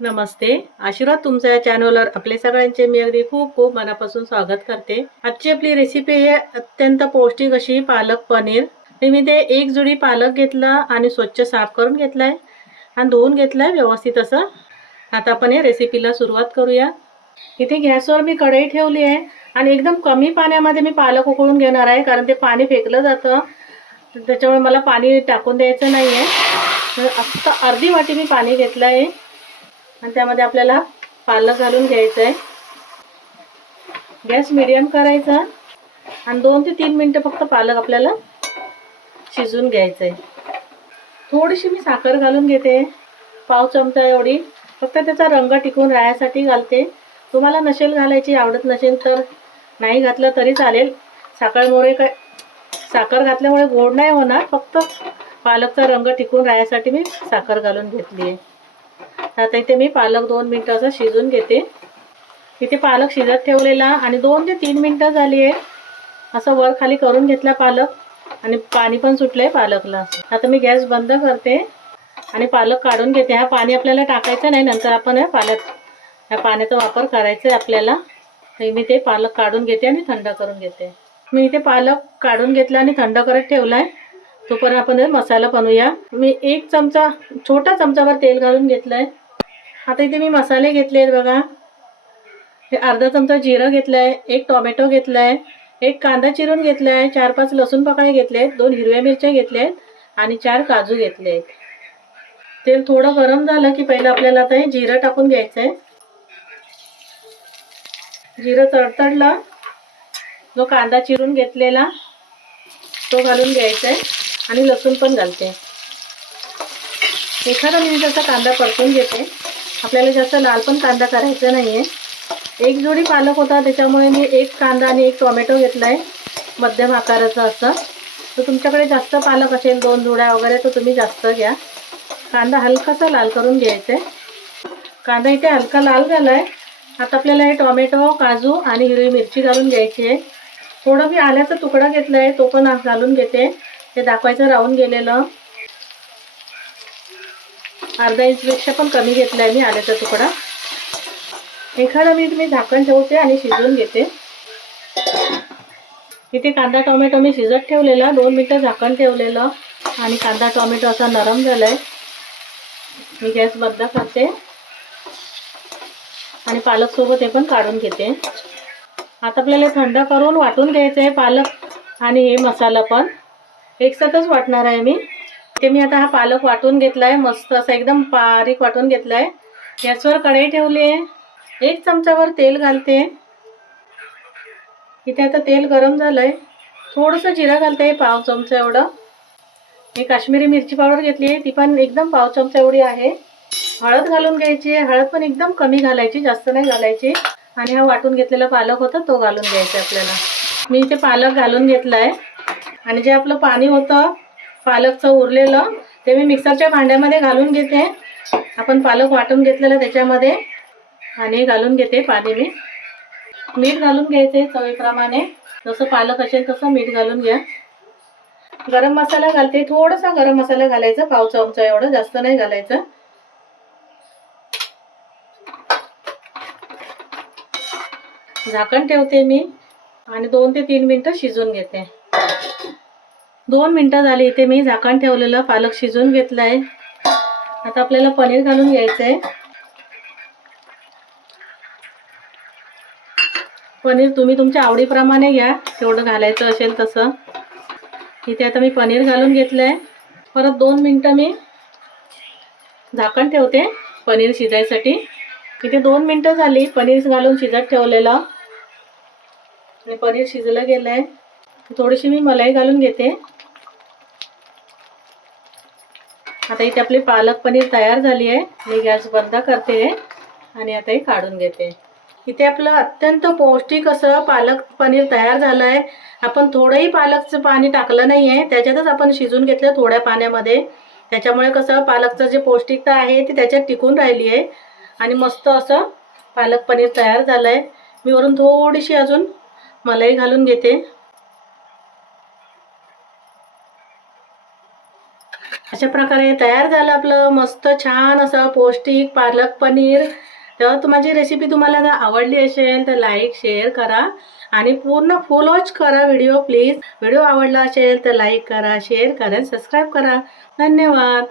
नमस्ते. आशीर्वाद तुमच्या या चॅनलवर आपले सगळ्यांचे मी अगदी खूप खूप मनापासून स्वागत करते. आजची आपली रेसिपी आहे अत्यंत पौष्टिक अशी पालक पनीर. तर मी ते एक जुडी पालक घेतला आणि स्वच्छ साफ करून घेतलाय. आणि धुवून घेतलाय व्यवस्थित असं. आता आपण या रेसिपीला सुरुवात करूया. इथे गॅसवर मी कढई ठेवली आहे. आणि एकदम कमी पाण्यामध्ये मी पालक उकळून घेणार आहे कारण ते पाणी फेकलं जातं. त्याच्यामुळे मला पाणी टाकून द्यायचं नाही आहे तर आत्ता अर्धी वाटी मी पाणी घेतलं आहे आणि त्यामध्ये आपल्याला पालक घालून घ्यायचं आहे गॅस मिडियम करायचा आणि दोन ते तीन मिनटं फक्त पालक आपल्याला शिजून घ्यायचं आहे थोडीशी मी साखर घालून घेते. पाव चमचा एवढी. फक्त त्याचा रंग टिकून राहण्यासाठी घालते. तुम्हाला नसेल घालायची आवडत नसेल तर नाही घातलं तरी चालेल. साखर मोरे काय साखर घातल्यामुळे गोड नाही होणार. फक्त पालकचा रंग टिकून राहण्यासाठी मी साखर घालून घेतली आहे आता इथे मी पालक दोन मिनटं असं शिजून घेते. इथे पालक शिजत ठेवलेला आणि दोन ते तीन मिनटं झाली आहे. असं वर खाली करून घेतला पालक आणि पाणी पण सुटलंय पालकला. आता मी गॅस बंद करते आणि पालक काढून घेते. हा पाणी आपल्याला टाकायचं नाही नंतर आपण हे पालक ह्या पाण्याचा वापर करायचा आहे आपल्याला. तर मी ते पालक काढून घेते आणि थंड करून घेते. मी इथे पालक काढून घेतला आणि थंड करत ठेवलाय. तोपर्यंत आपण मसाला बनवूया. मी एक चमचा छोटा चमचाभर तेल घालून घेतलंय. आता इथे मी मसाले घेतले आहेत बघा. हे अर्धा चमचा जिरं घेतलं आहे एक टोमॅटो घेतला आहे एक कांदा चिरून घेतला आहे चार पाच लसूण पकाळे घेतले आहेत दोन हिरव्या मिरच्या घेतल्या आहेत आणि चार काजू घेतले आहेत तेल थोडं गरम झालं की पहिलं आपल्याला आता हे जिरं टाकून घ्यायचं आहे जिरं तडतडला जो कांदा चिरून घेतलेला तो घालून घ्यायचा आहे आणि लसूण पण घालते. एखादा मिनिट असा कांदा परतून घेते आपल्याला जास्त लाल पण कांदा करायचा नाही आहे एक जोडी पालक होता त्याच्यामुळे मी एक कांदा आणि एक टोमॅटो घेतला आहे मध्यम आकाराचा असं. तर तुमच्याकडे जास्त पालक असेल दोन जोड्या वगैरे तर तुम्ही जास्त घ्या. कांदा हलकासा लाल करून घ्यायचा आहे कांदा इथे हलका लाल झाला आहे आता आपल्याला हे टोमॅटो काजू आणि हिरवी मिरची घालून घ्यायची आहे. थोडं मी आल्याचा तुकडा घेतला आहे तो पण घालून घेते. ते दाखवायचं राहून गेलेलं. अर्धा इंचपेक्षा पण कमी घेतला आहे मी आल्याचा तुकडा. एखादा मिनिट मी झाकण ठेवते आणि शिजवून घेते. इथे कांदा टोमॅटो मी शिजत ठेवलेला दोन मिनटं झाकण ठेवलेलं आणि कांदा टोमॅटो असा नरम झाला आहे मी गॅस बंद करते आणि पालकसोबत हे पण काढून घेते. आता आपल्याला थंड करून वाटून घ्यायचं आहे पालक आणि हे मसाला पण. एकसाथच वाटणार आहे मी. ते मी आता हा पालक वाटून घेतला आहे मस्त असा एकदम बारीक वाटून घेतलाय. आहे गॅसवर कढई ठेवली आहे. एक चमचावर तेल घालते. इथे आता तेल गरम झालं आहे थोडंसं जिरा घालते पाव चमचा एवढं. मी काश्मीरी मिरची पावडर घेतली आहे ती पण एकदम पाव चमचा एवढी आहे. हळद घालून घ्यायची आहे. हळद पण एकदम कमी घालायची जास्त नाही घालायची. आणि हा वाटून घेतलेला पालक होता तो घालून घ्यायचा आपल्याला. मी इथे पालक घालून घेतला आहे आणि जे आपलं पाणी होतं पालकचं उरलेलं ते मी मिक्सरच्या भांड्यामध्ये घालून घेते. आपण पालक वाटून घेतलेलं त्याच्यामध्ये. आणि घालून घेते पाणी मी. मीठ घालून घ्यायचे चवीप्रमाणे. जसं पालक असेल तसं मीठ घालून घ्या. गरम मसाला घालते. थोडासा गरम मसाला घालायचा. पाव चमचा एवढं जास्त नाही घालायचं. झाकण ठेवते मी. आणि दोन ते तीन मिनटं शिजून घेते. दोन मिनटं झाली इथे मी झाकण ठेवलेलं पालक शिजून घेतलं आहे आता आपल्याला पनीर घालून घ्यायचं आहे पनीर तुम्ही तुमच्या आवडीप्रमाणे घ्या तेवढं घालायचं असेल तसं. इथे आता मी पनीर घालून घेतलं आहे परत दोन मिनटं मी झाकण ठेवते पनीर शिजायसाठी. इथे दोन मिनटं झाली पनीर घालून शिजत ठेवलेलं. आणि पनीर शिजलं गेलं आहे थोडीशी मी मलाई घालून घेते. आता इथे आपली पालक पनीर तयार झाली आहे. मी गॅस बंद करते आणि आता हे काढून घेते. इथे आपलं अत्यंत पौष्टिक असं पालक पनीर तयार झालं आहे. आपण थोडंही पालकचं पाणी टाकलं नाही आहे त्याच्यातच आपण शिजून घेतलं थोड्या पाण्यामध्ये. त्याच्यामुळे कसं पालकचं जे पौष्टिकता आहे ती त्याच्यात टिकून राहिली आहे. आणि मस्त असं पालक पनीर तयार झालं आहे मी वरून थोडीशी अजून मलाई घालून घेते. अशा प्रकारे तयार झालं आपलं मस्त छान असं पौष्टिक पालक पनीर. तर माझी रेसिपी तुम्हाला जर आवडली असेल तर लाईक शेअर करा आणि पूर्ण फुल वॉच करा व्हिडिओ प्लीज व्हिडिओ आवडला असेल तर लाईक करा शेअर करा सबस्क्राईब करा. धन्यवाद.